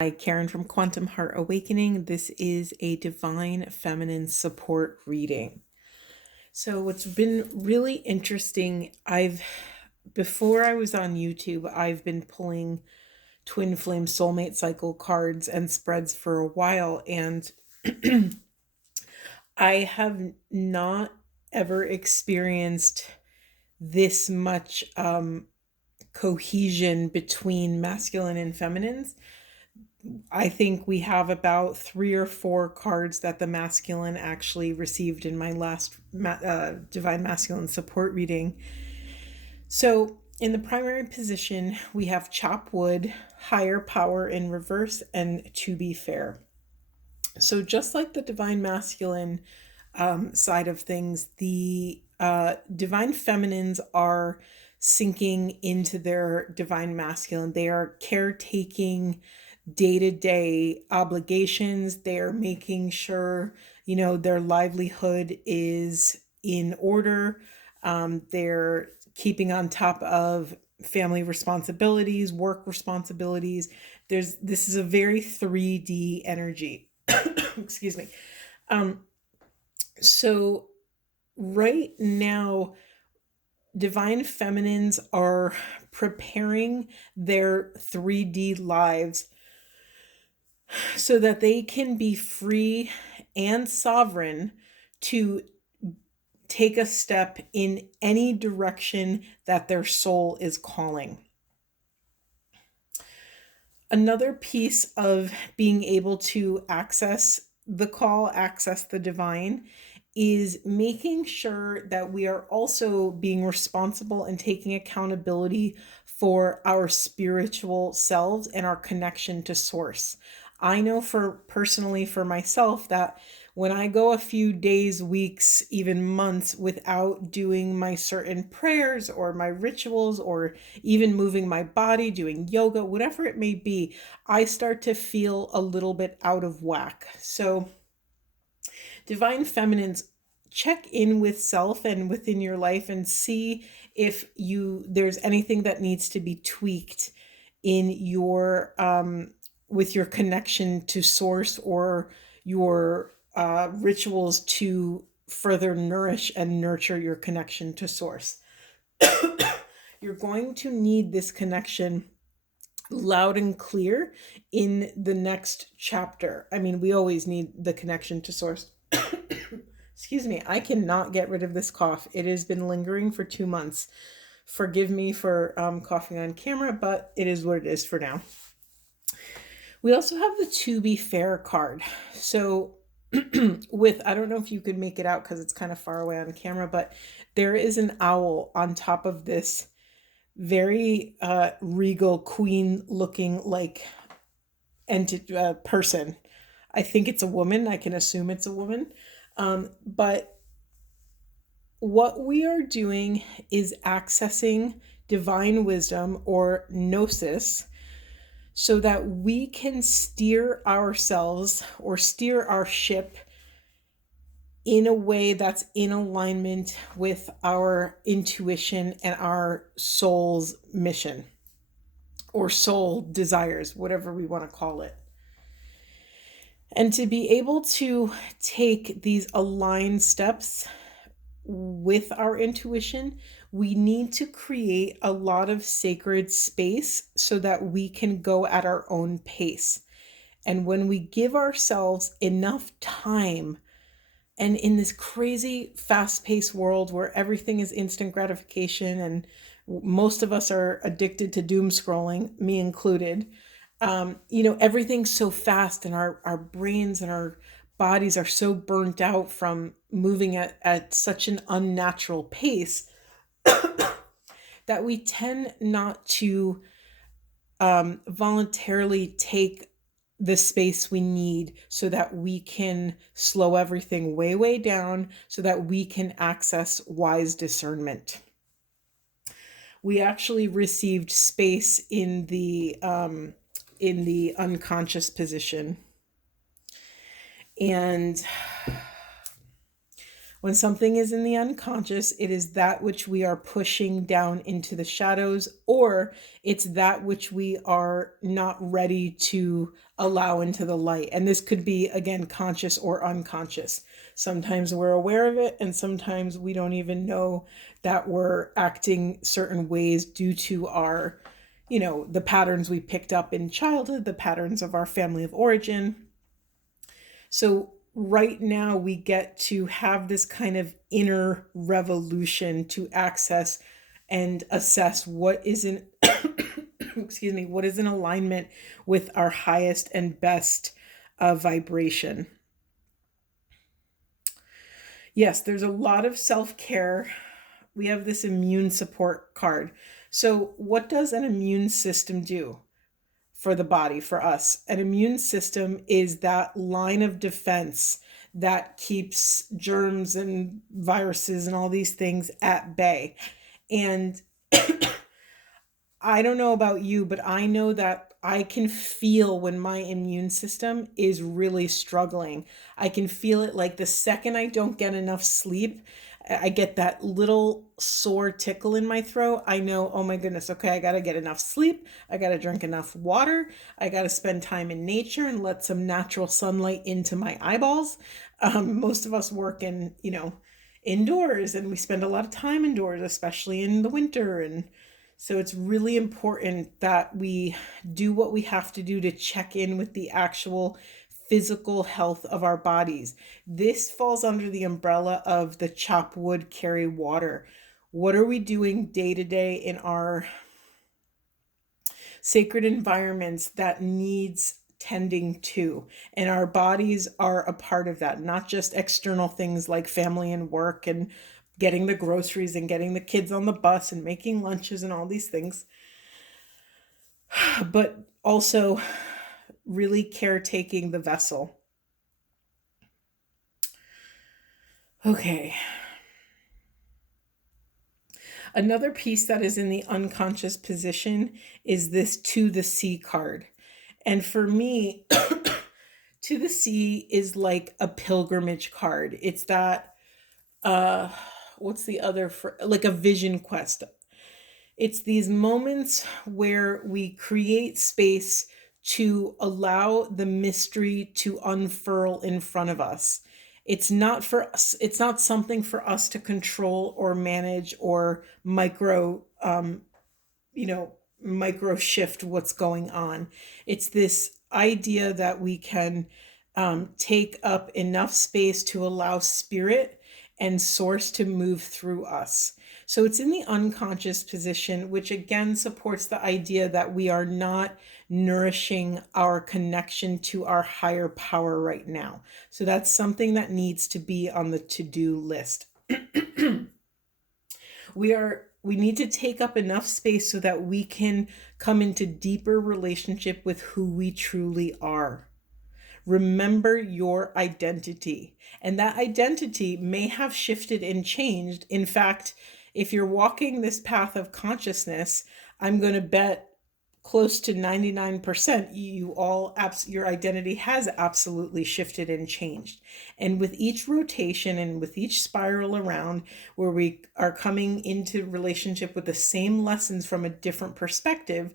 Hi, Karen from Quantum Heart Awakening. This is a divine feminine support reading. So, what's been really interesting, before I was on YouTube, I've been pulling twin flame soulmate cycle cards and spreads for a while, and I have not ever experienced this much cohesion between masculine and feminines. I think we have about 3 or 4 cards that the masculine actually received in my last Divine Masculine support reading. So, in the primary position, we have Chop Wood, Higher Power in reverse, and To Be Fair. So, just like the Divine Masculine side of things, the Divine Feminines are sinking into their Divine Masculine. They are caretaking day-to-day obligations. They're making sure, their livelihood is in order. They're keeping on top of family responsibilities, work responsibilities. This is a very 3D energy. Excuse me. So right now, divine feminines are preparing their 3D lives so that they can be free and sovereign to take a step in any direction that their soul is calling. Another piece of being able to access the call, access the divine, is making sure that we are also being responsible and taking accountability for our spiritual selves and our connection to source. I know personally for myself that when I go a few days, weeks, even months without doing my certain prayers or my rituals or even moving my body, doing yoga, whatever it may be, I start to feel a little bit out of whack. So, divine feminines, check in with self and within your life and see if there's anything that needs to be tweaked in your with your connection to source or your rituals to further nourish and nurture your connection to source. You're going to need this connection loud and clear in the next chapter. I mean, we always need the connection to source. Excuse me, I cannot get rid of this cough. It has been lingering for 2 months. Forgive me for coughing on camera, but it is what it is for now. We also have the To Be Fair card. So I don't know if you could make it out because it's kind of far away on camera, but there is an owl on top of this very regal queen looking like person. I think it's a woman. I can assume it's a woman. But what we are doing is accessing divine wisdom or gnosis so that we can steer ourselves or steer our ship in a way that's in alignment with our intuition and our soul's mission or soul desires, whatever we want to call it. And to be able to take these aligned steps with our intuition, we need to create a lot of sacred space so that we can go at our own pace. And when we give ourselves enough time, and in this crazy fast-paced world where everything is instant gratification and most of us are addicted to doom scrolling, me included, everything's so fast and our brains and our bodies are so burnt out from moving at such an unnatural pace that we tend not to voluntarily take the space we need so that we can slow everything way, way down so that we can access wise discernment. We actually received space in the unconscious position. And When something is in the unconscious, it is that which we are pushing down into the shadows, or it's that which we are not ready to allow into the light. And this could be, again, conscious or unconscious. Sometimes we're aware of it, and sometimes we don't even know that we're acting certain ways due to our, the patterns we picked up in childhood, the patterns of our family of origin. So right now we get to have this kind of inner revolution to access and assess what is in excuse me, what is in alignment with our highest and best vibration. Yes, there's a lot of self-care. We have this immune support card. So what does an immune system do for the body, for us? An immune system is that line of defense that keeps germs and viruses and all these things at bay. And I don't know about you, but I know that I can feel when my immune system is really struggling. I can feel it like the second I don't get enough sleep, I get that little sore tickle in my throat. I know, oh my goodness, okay, I got to get enough sleep. I got to drink enough water. I got to spend time in nature and let some natural sunlight into my eyeballs. Most of us work in, indoors, and we spend a lot of time indoors, especially in the winter. And so it's really important that we do what we have to do to check in with the actual physical health of our bodies. This falls under the umbrella of the chop wood, carry water. What are we doing day to day in our sacred environments that needs tending to? And our bodies are a part of that, not just external things like family and work and getting the groceries and getting the kids on the bus and making lunches and all these things, but also really caretaking the vessel. Okay. Another piece that is in the unconscious position is this to the sea card. And for me, to the sea is like a pilgrimage card. It's that, what's the other, for like a vision quest. It's these moments where we create space to allow the mystery to unfurl in front of us. It's not for us, it's not something for us to control or manage or you know, micro shift what's going on. It's this idea that we can take up enough space to allow spirit and source to move through us. So it's in the unconscious position, which again supports the idea that we are not nourishing our connection to our higher power right now. So that's something that needs to be on the to-do list. We need to take up enough space so that we can come into deeper relationship with who we truly are. Remember your identity. And that identity may have shifted and changed. In fact, if you're walking this path of consciousness, I'm going to bet close to 99% your identity has absolutely shifted and changed. And with each rotation and with each spiral around where we are coming into relationship with the same lessons from a different perspective,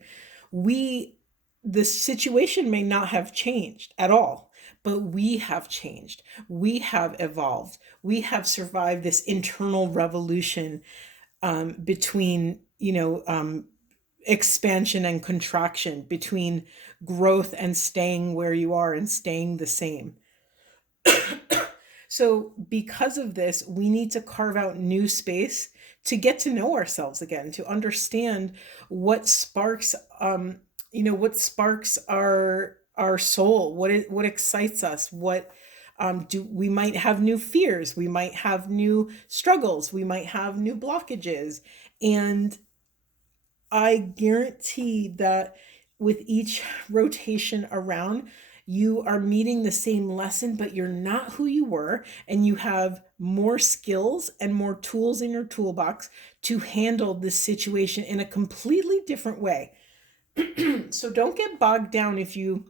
the situation may not have changed at all, but we have changed. We have evolved. We have survived this internal revolution between, expansion and contraction, between growth and staying where you are and staying the same. So because of this, we need to carve out new space to get to know ourselves again, to understand what sparks, what sparks our soul, what excites us, what do we might have new fears, we might have new struggles, we might have new blockages. And I guarantee that with each rotation around, you are meeting the same lesson, but you're not who you were, and you have more skills and more tools in your toolbox to handle this situation in a completely different way. So don't get bogged down if you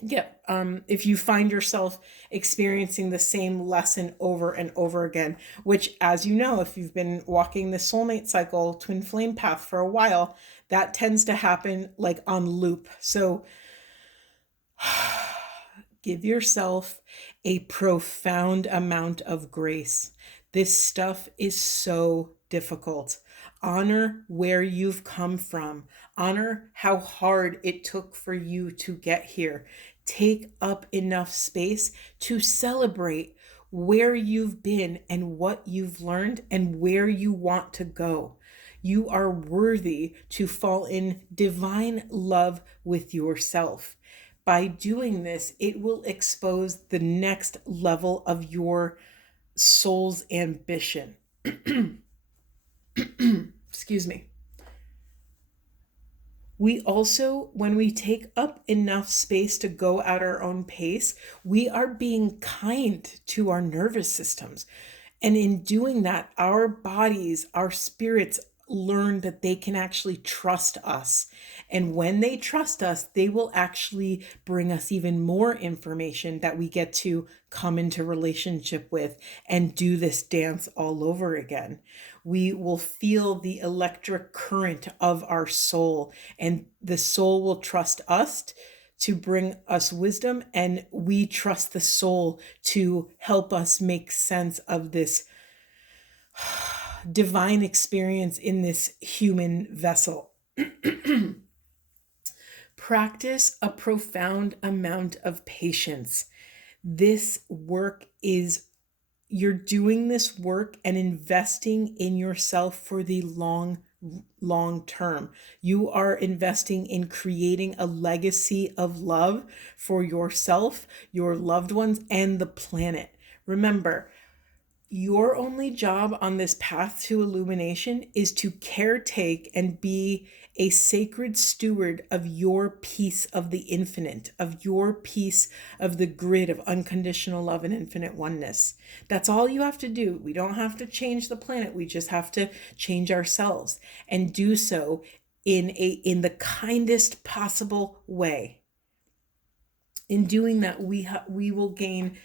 Yep. If you find yourself experiencing the same lesson over and over again, which, as you know, if you've been walking the soulmate cycle, twin flame path for a while, that tends to happen like on loop. So give yourself a profound amount of grace. This stuff is so difficult. Honor where you've come from. Honor how hard it took for you to get here. Take up enough space to celebrate where you've been and what you've learned and where you want to go. You are worthy to fall in divine love with yourself. By doing this, it will expose the next level of your soul's ambition. Excuse me. We also, when we take up enough space to go at our own pace, we are being kind to our nervous systems. And in doing that, our bodies, our spirits learn that they can actually trust us. And when they trust us, they will actually bring us even more information that we get to come into relationship with and do this dance all over again. We will feel the electric current of our soul, and the soul will trust us to bring us wisdom, and we trust the soul to help us make sense of this divine experience in this human vessel. Practice a profound amount of patience. This work is, you're doing this work and investing in yourself for the long term. You are investing in creating a legacy of love for yourself, your loved ones, and the planet. Remember, your only job on this path to illumination is to caretake and be a sacred steward of your piece of the infinite, of your piece of the grid of unconditional love and infinite oneness. That's all you have to do. We don't have to change the planet. We just have to change ourselves, and do so in the kindest possible way. In doing that, we will gain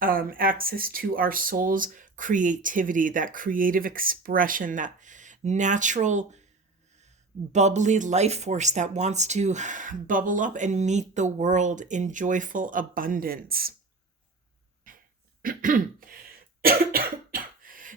access to our soul's creativity, that creative expression, that natural bubbly life force that wants to bubble up and meet the world in joyful abundance.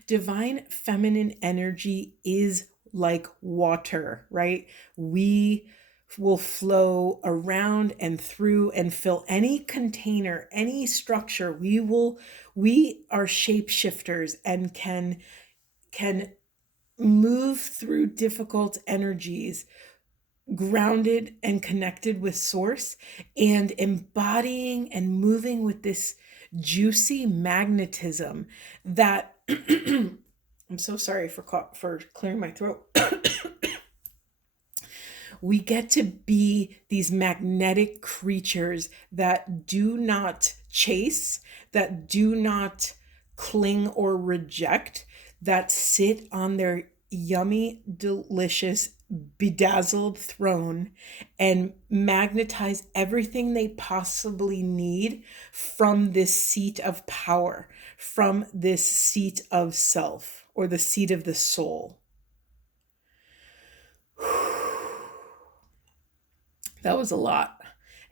Divine feminine energy is like water, right? We will flow around and through and fill any container, any structure. We are shapeshifters and can move through difficult energies, grounded and connected with source, and embodying and moving with this juicy magnetism that I'm so sorry for clearing my throat. We get to be these magnetic creatures that do not chase, that do not cling or reject, that sit on their yummy, delicious, bedazzled throne and magnetize everything they possibly need from this seat of power, from this seat of self, or the seat of the soul. That was a lot.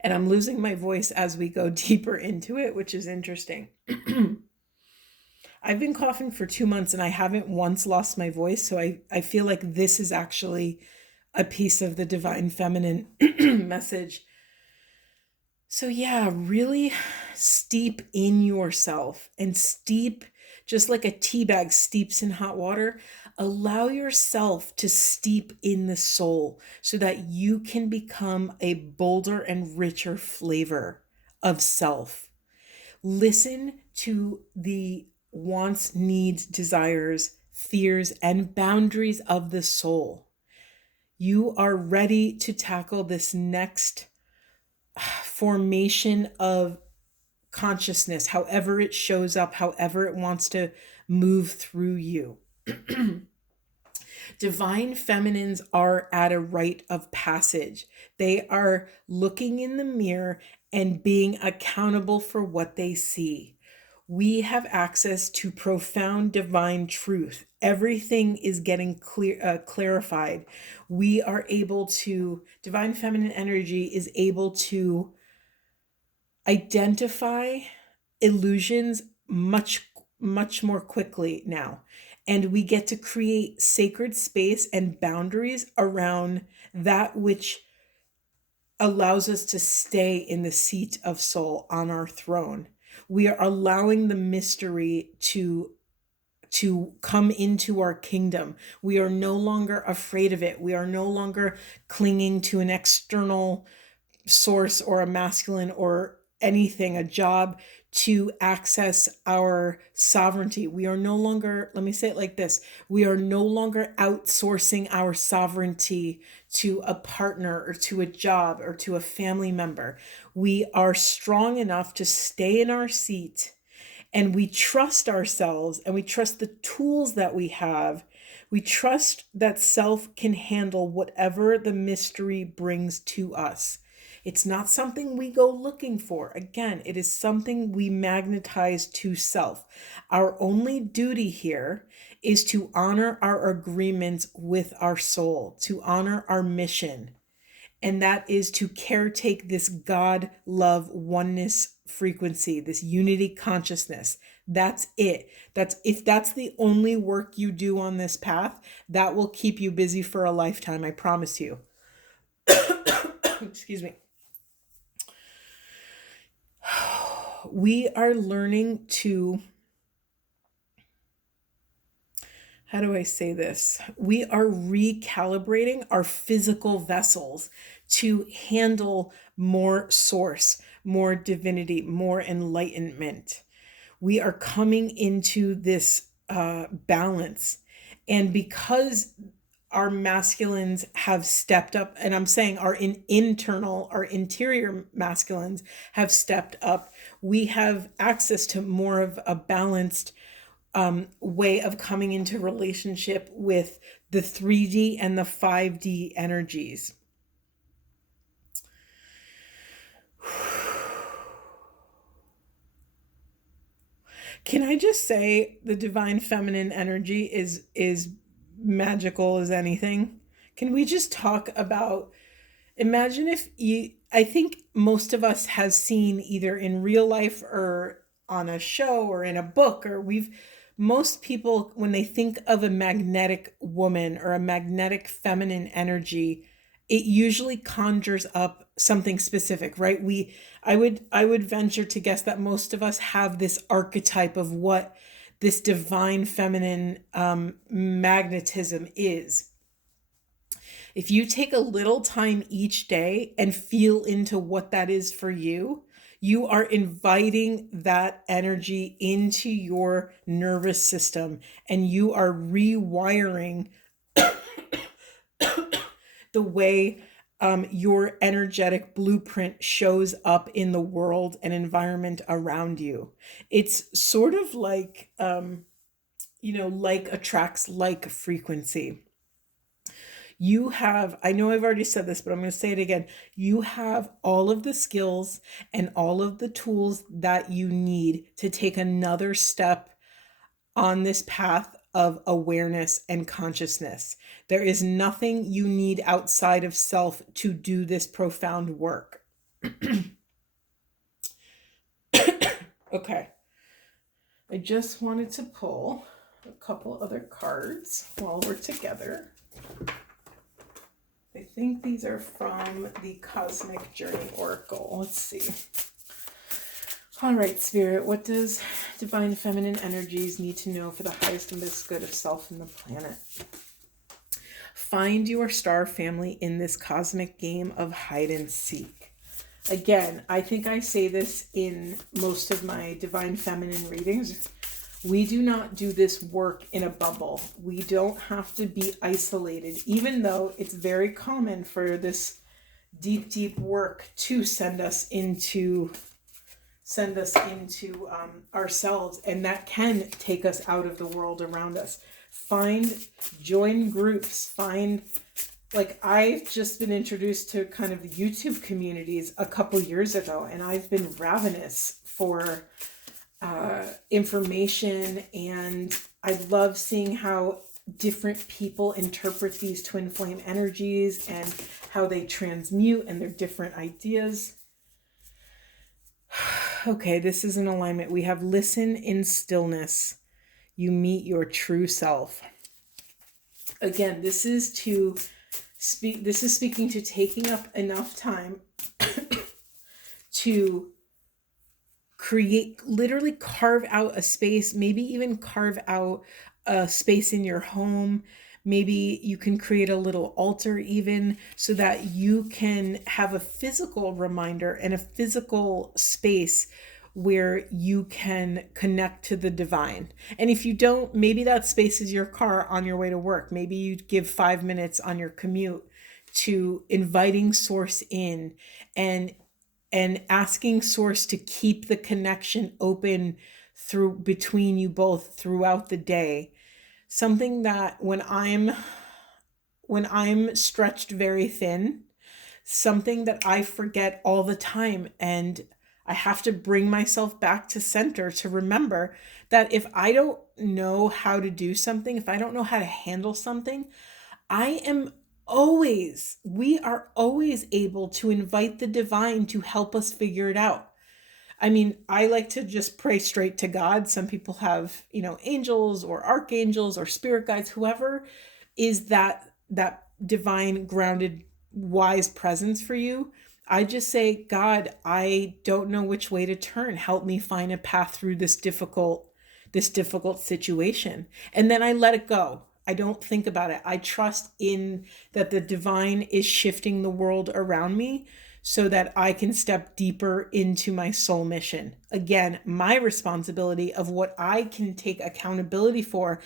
And I'm losing my voice as we go deeper into it, which is interesting. I've been coughing for 2 months and I haven't once lost my voice. So I feel like this is actually a piece of the divine feminine message. So yeah, really steep in yourself, and steep just like a tea bag steeps in hot water. Allow yourself to steep in the soul so that you can become a bolder and richer flavor of self. Listen to the wants, needs, desires, fears, and boundaries of the soul. You are ready to tackle this next formation of consciousness, however it shows up, however it wants to move through you. Divine feminines are at a rite of passage. They are looking in the mirror and being accountable for what they see. We have access to profound divine truth. Everything is getting clarified. We are able to, divine feminine energy is able to identify illusions much more quickly now. And we get to create sacred space and boundaries around that which allows us to stay in the seat of soul on our throne. We are allowing the mystery to come into our kingdom. We are no longer afraid of it. We are no longer clinging to an external source or a masculine or anything, a job, to access our sovereignty. We are no longer, let me say it like this, we are no longer outsourcing our sovereignty to a partner or to a job or to a family member. We are strong enough to stay in our seat, and we trust ourselves, and we trust the tools that we have. We trust that self can handle whatever the mystery brings to us. It's not something we go looking for. Again, it is something we magnetize to self. Our only duty here is to honor our agreements with our soul, to honor our mission. And that is to caretake this God, love, oneness frequency, this unity consciousness. That's it. If that's the only work you do on this path, that will keep you busy for a lifetime, I promise you. Excuse me. We are learning to, how do I say this? We are recalibrating our physical vessels to handle more source, more divinity, more enlightenment. We are coming into this balance. And because our masculines have stepped up, and I'm saying our interior masculines have stepped up, we have access to more of a balanced way of coming into relationship with the 3D and the 5D energies. Can I just say the divine feminine energy is magical as anything? Can we just talk about, imagine if you, I think most of us has seen either in real life or on a show or in a book, or most people, when they think of a magnetic woman or a magnetic feminine energy, it usually conjures up something specific, right? I would venture to guess that most of us have this archetype of what this divine feminine magnetism is. If you take a little time each day and feel into what that is for you, you are inviting that energy into your nervous system, and you are rewiring the way your energetic blueprint shows up in the world and environment around you. It's sort of like, like attracts like frequency. You have, I know I've already said this, but I'm going to say it again. You have all of the skills and all of the tools that you need to take another step on this path of awareness and consciousness. There is nothing you need outside of self to do this profound work. Okay. I just wanted to pull a couple other cards while we're together. I think these are from the Cosmic Journey Oracle. Let's see. All right, Spirit, what does divine feminine energies need to know for the highest and best good of self and the planet? Find your star family in this cosmic game of hide and seek. Again, I think I say this in most of my divine feminine readings. We do not do this work in a bubble. We don't have to be isolated, even though it's very common for this deep, deep work to send us into ourselves, and that can take us out of the world around us. Join groups, find like I've just been introduced to kind of the YouTube communities a couple years ago, and I've been ravenous for information, and I love seeing how different people interpret these twin flame energies and how they transmute and their different ideas. Okay, this is an alignment. We have listen in stillness. You meet your true self. Again, this is speaking to taking up enough time to create, literally carve out a space, maybe even carve out a space in your home. Maybe you can create a little altar even, so that you can have a physical reminder and a physical space where you can connect to the divine. And if you don't, maybe that space is your car on your way to work. Maybe you give 5 minutes on your commute to inviting source in and asking source to keep the connection open through between you both throughout the day. Something that when I'm stretched very thin, something that I forget all the time, and I have to bring myself back to center to remember that if I don't know how to do something, if I don't know how to handle something, we are always able to invite the divine to help us figure it out. I mean, I like to just pray straight to God. Some people have, angels or archangels or spirit guides, whoever is that divine, grounded, wise presence for you. I just say, God, I don't know which way to turn. Help me find a path through this difficult situation. And then I let it go. I don't think about it. I trust in that the divine is shifting the world around me so that I can step deeper into my soul mission. Again, my responsibility of what I can take accountability for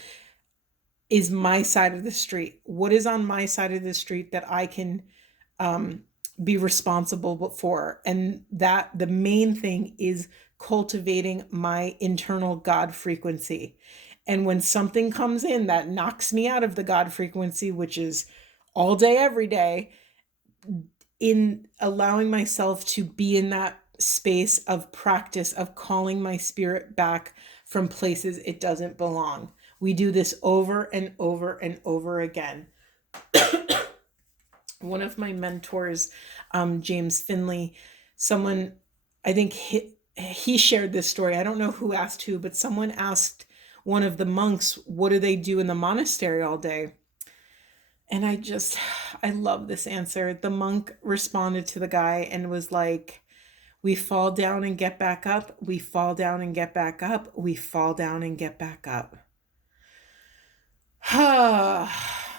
is my side of the street. What is on my side of the street that I can be responsible for? And that the main thing is cultivating my internal God frequency. And when something comes in that knocks me out of the God frequency, which is all day, every day, in allowing myself to be in that space of practice of calling my spirit back from places it doesn't belong. We do this over and over and over again. One of my mentors, James Finley, someone, I think he shared this story. I don't know who asked who, but someone asked one of the monks, what do they do in the monastery all day? And I love this answer. The monk responded to the guy and was like, we fall down and get back up. We fall down and get back up. We fall down and get back up.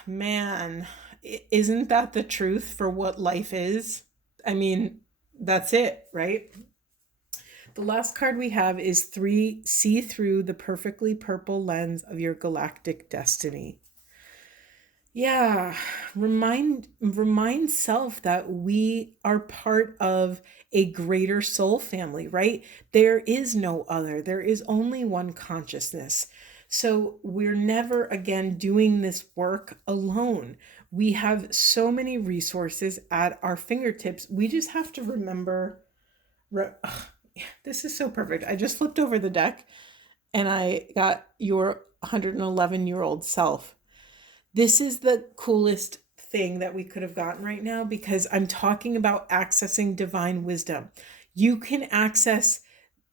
Man, isn't that the truth for what life is? I mean, that's it, right? The last card we have is 3, see through the perfectly purple lens of your galactic destiny. Yeah, remind self that we are part of a greater soul family, right? There is no other. There is only one consciousness. So we're never again doing this work alone. We have so many resources at our fingertips. We just have to remember. This is so perfect. I just flipped over the deck and I got your 111-year-old self. This is the coolest thing that we could have gotten right now, because I'm talking about accessing divine wisdom. You can access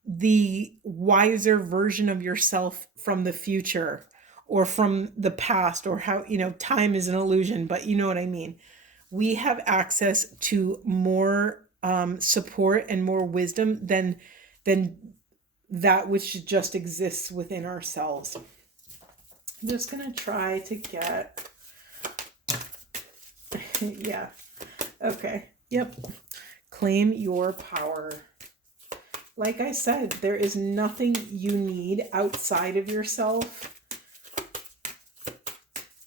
the wiser version of yourself from the future or from the past, or how, time is an illusion, but you know what I mean. We have access to more support and more wisdom than that which just exists within ourselves. I'm just going to try to get, yeah, okay, yep, claim your power. Like I said, there is nothing you need outside of yourself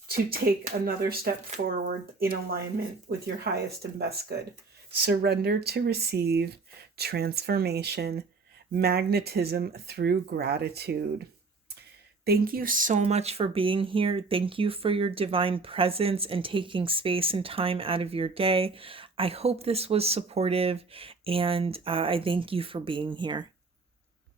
to take another step forward in alignment with your highest and best good. Surrender to receive transformation, magnetism through gratitude. Thank you so much for being here. Thank you for your divine presence and taking space and time out of your day. I hope this was supportive, and I thank you for being here.